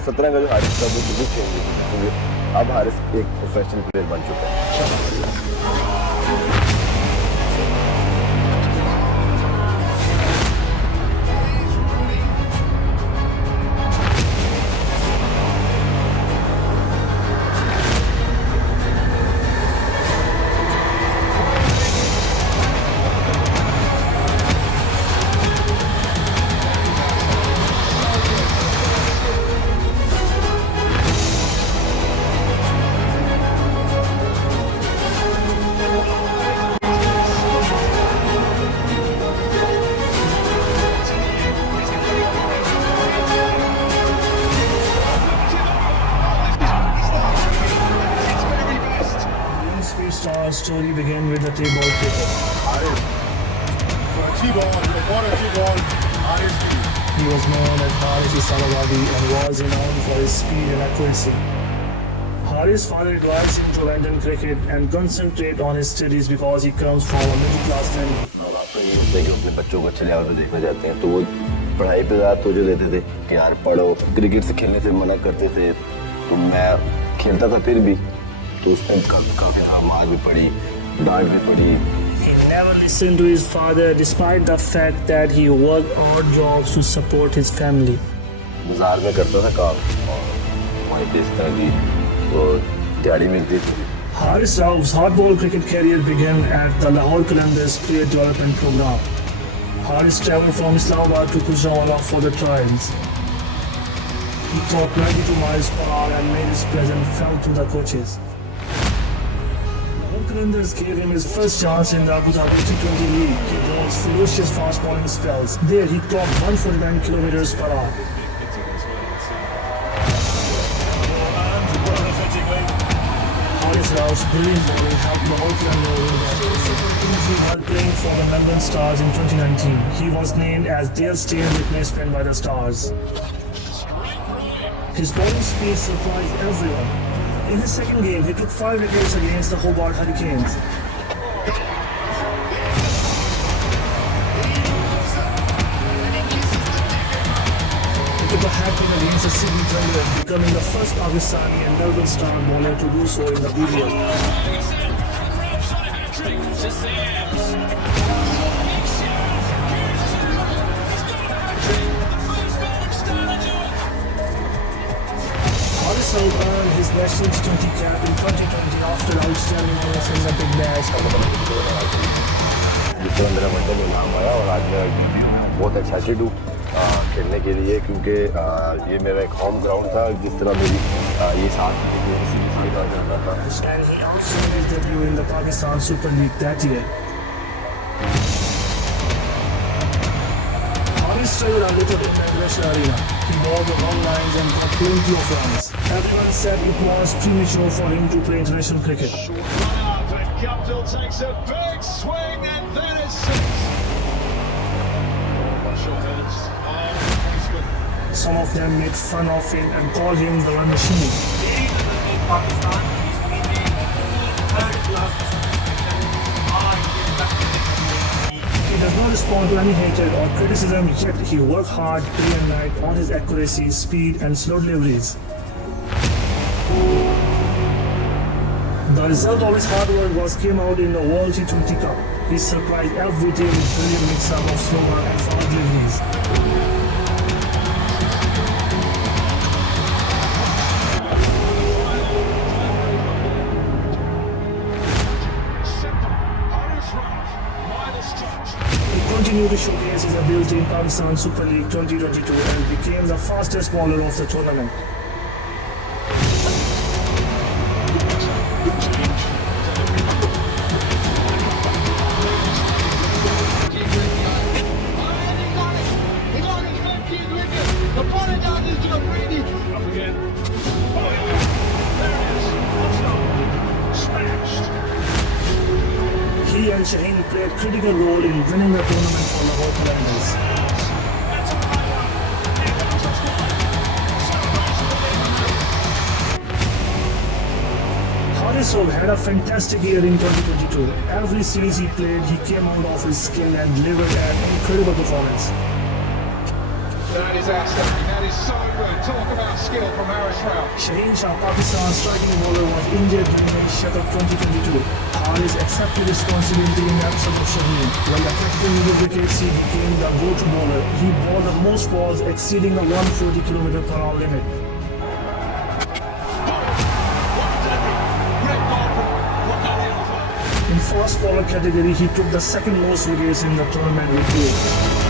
2017 में हारिस का वो बिल्कुल चेंज हुई, क्योंकि अब हारिस एक प्रोफेशनल प्लेयर बन चुका है। Our story began with the table cricket. Haris अच्छी बॉल, बहुत अच्छी बॉल हारिस की। He was known as Haris Rauf and was renowned for his speed and accuracy. Haris' father advised him to abandon cricket and concentrate on his studies because he comes from a middle-class family. और आप ये होता है कि अपने बच्चों को अच्छे लेवल पे देखना चाहते हैं, तो वो पढ़ाई पे ज़्यादा तवज्जो देते थे कि यार पढ़ो। क्रिकेट से खेलने से मना करते थे, तो मैं खेलता था फिर भी, तो उसमें काफ़ी मार भी पड़ी, डांट भी पड़ी। He never listened to his father despite the fact that he worked odd jobs to support his family. बाजार में करता था काम और वहीं पे इस तरह की वो दिहाड़ी मिलती थी। Haris Rauf's hardball cricket career began at the Lahore Qalandars Player Development Program. Haris traveled from Islamabad to Gujranwala for the trials. He clocked 92 miles per hour and made his presence felt to the coaches. Lahore Qalandars gave him his first chance in the Abu Dhabi T20 League. He bowls ferocious fast bowling spells. There he clocked 149 kilometers per hour. Haris Rauf's brilliant bowling helped Lahore Qalandars while playing for the Melbourne Stars in 2019. He was named as their staying replacement by the Stars. His bowling speed surprised everyone. In his second game, he took 5 wickets against the Hobart Hurricanes. He took a hat-trick against the Sydney Thunder, becoming the first Pakistani and Melbourne Star bowler to do so in the BBL. Haris Rauf earned his national T20 cap in 2020 after outstanding innings in the Big Bash. जिस तरह मेरा one day में नाम आया और आज मेरा debut, बहुत एक्साइटेड हूँ खेलने के लिए, क्योंकि ये मेरा एक होम ग्राउंड था। जिस तरह मेरी ये साथ जाता था। And he also made his debut in the Pakistan Super League that year. Haris struggled a little in the English arena. He bowled the long lines and got plenty of runs. Everyone said it was premature for him to play international cricket. Captain takes a big swing and then it's 6. Some of them made fun of him and called him the run machine. He does not respond to any hatred or criticism, yet he works hard day and night on his accuracy, speed and slow deliveries. The result of his hard work came out in the World T20 Cup. He surprised every team with brilliant mix-up of slower and fast deliveries. He continued to showcase his ability in Pakistan Super League 2022 and became the fastest bowler of the tournament. He and Shaheen played a critical role in winning the tournament for Lahore Qalandars. Haris Rauf had a fantastic year in 2022. Every series he played, he came out of his skin and delivered an incredible performance. That is outstanding. That is so good. Talk about skill from Haris Rauf. Shaheen Shah, Pakistan's striking bowler, was injured during the Asia Cup 2022. Haris accepted responsibility in absence of Shaheen. While affecting the wickets, he became the go-to bowler. He bowled the most balls exceeding the 140 km/h limit. In fast bowler category, he took the second most wickets in the tournament with 8.